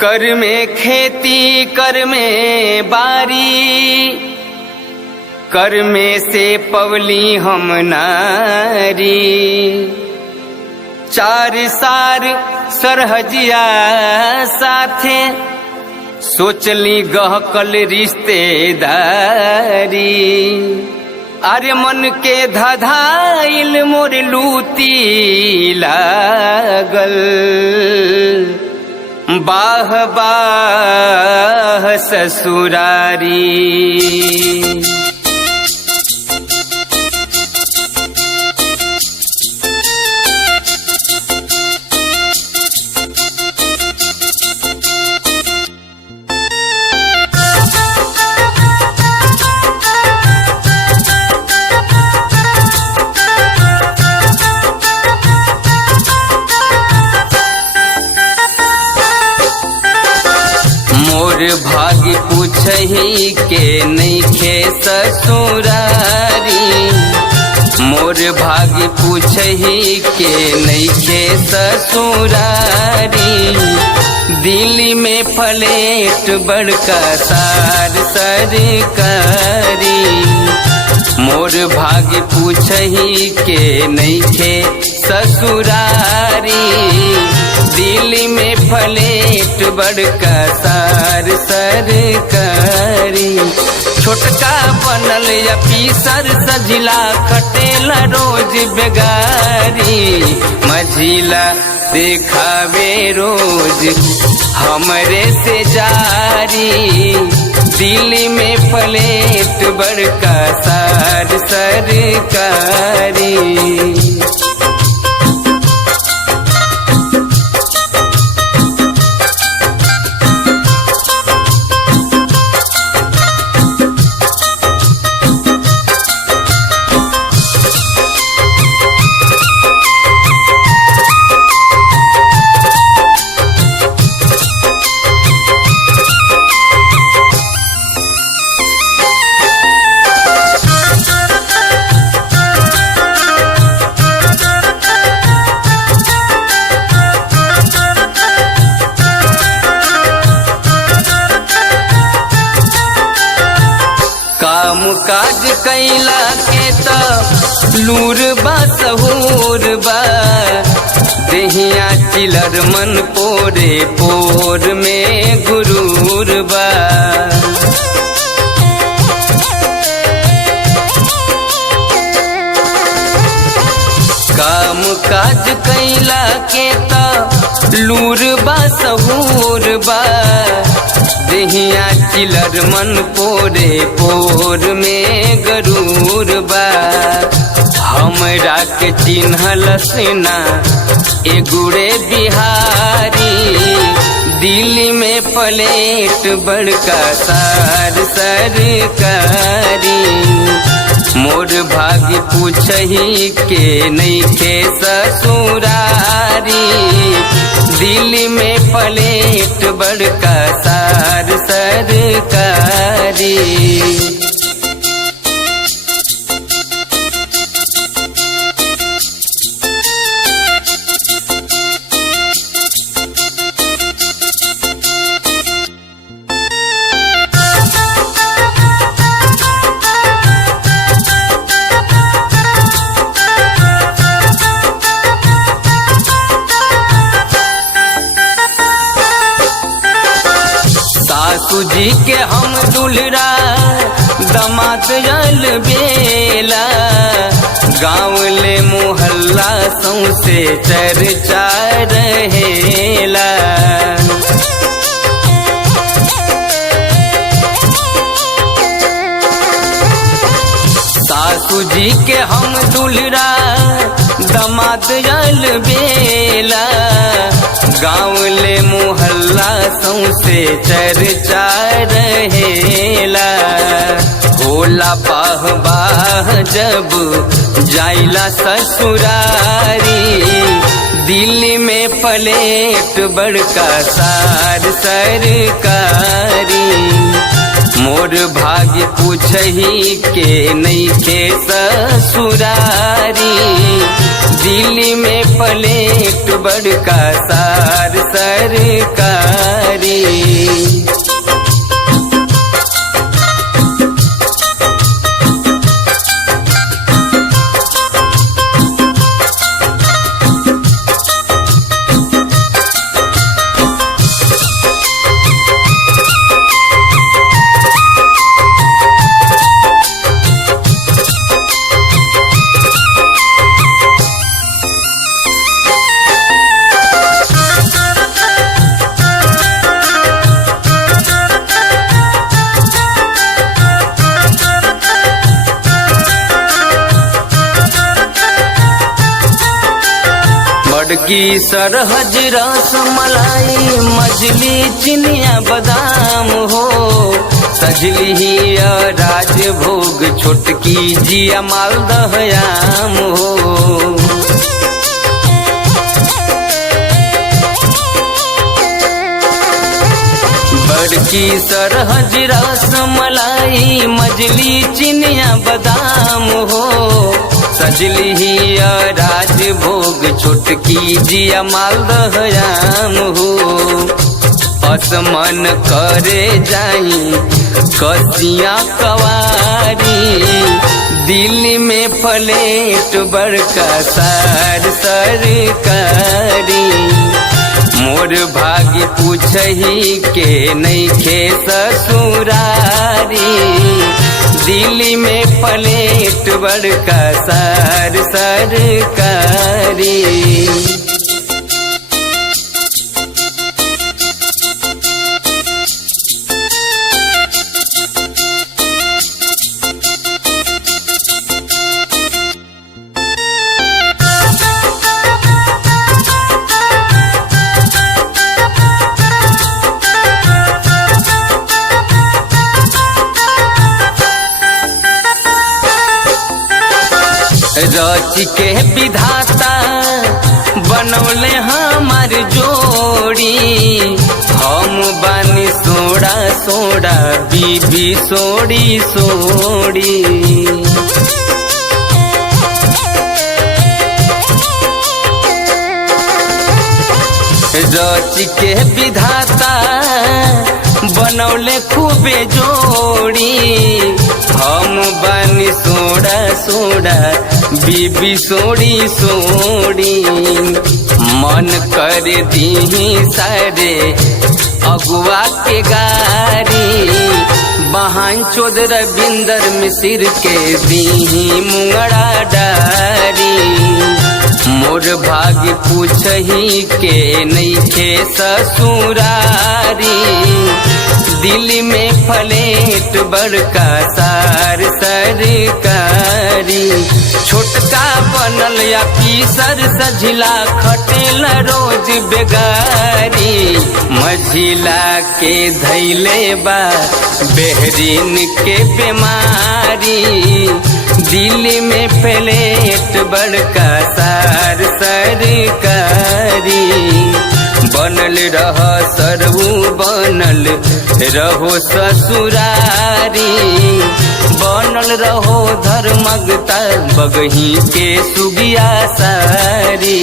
कर में खेती कर में बारी, कर में से पवली हम नारी। चार सार सरहजिया साथे सोचली गहकल रिश्तेदारी। अरे मन के धधाइल मोर लूटी लागल, बाह बाह ससुरारी। मोर भाग्य पूछही के नइखे ससुरारी। मोर भाग्य पूछही के नइखे ससुरारी। दिल्ली में फ्लैट बड़का सार सरकारी। मोर भाग्य पूछही के नइखे ससुरारी। दिल्ली में फ्लैट बड़का सार सरकारी। छोटका बनल या पीसर सजिला खटेला रोज बेगारी। मझिला देखावे रोज हमरे से जारी। दिल्ली में फ्लैट बड़का सार सरकारी। काम काज कैला के त लूर बा सहूर बा। देहिया चिलर मन पोरे पोर में गुरूर बा। काम काज कैला के त लूर बा सहूर बा। देहिया चिलर मन पोरे पोर में गरूर बा। हमरा के चिन्हलस ना एगुड़े बिहारी। दिल्ली में फ्लैट बड़का सार सरकारी। मोर भाग्य पूछही के नइखे ससुरारी। दिल्ली में फ्लैट बड़का सार सरकारी। सासू जी के हम दुल्हरा दमाद जल बेला। गाँव ले मोहल्ला सौसे चर्चा रहेला। सासू जी के हम दुल्हरा दमाद जल बेला। गाँव ले मोहल्ला सौसे चर्चा रहेला। होला बाह बाह जब जाइला ससुरारी। दिल्ली में फ्लैट बड़का सार सरकारी। मोर भाग्य पूछही के नइखे ससुरारी। दिल्ली में फ्लैट बड़का सार सरकारी। बड़की सरहज रस मलाई मजली चिनिया बादाम हो सजली ही राजभोग छोटकी जिया मालदह आम हो। बड़की सरहज रस मलाई मजली चिनिया बादाम हो सजली ही राजभोग छोटकी जिया मालदह आम हो। असमन करे जाई कसिया कवारी दिल्ली में फ्लैट बड़का सार सरकारी मोर भाग्य पूछही के नइखे ससुरारी दिल्ली में फ्लैट बड़का सार सरकारी। रच के विधाता बनौले हमार जोड़ी हम बानी सोड़ा सोड़ा बीबी सोड़ी सोड़ी। रच के विधाता बनौले खूबे जोड़ी हम बानी सोड़ा सोड़ा बीबी सोड़ी सोड़ी। मन कर दीही सारे अगुआ के गारी बहान चोद रविंदर मिसिर के दीही मुंगड़ा डारी मोर भाग्य पूछही के नइखे ससुरारी दिल्ली में फ्लैट बड़का सार सरकारी छोटका बनल या पीसर सझिला खटेल रोज बेगारी मझिला के धैले बा बेहरीन के बीमारी दिल्ली में फ्लैट बड़का सार सरकारी बनल रह सरऊ बनल रहो ससुरारी बनल रहो धर्मगता बगही के सुगिया सारी।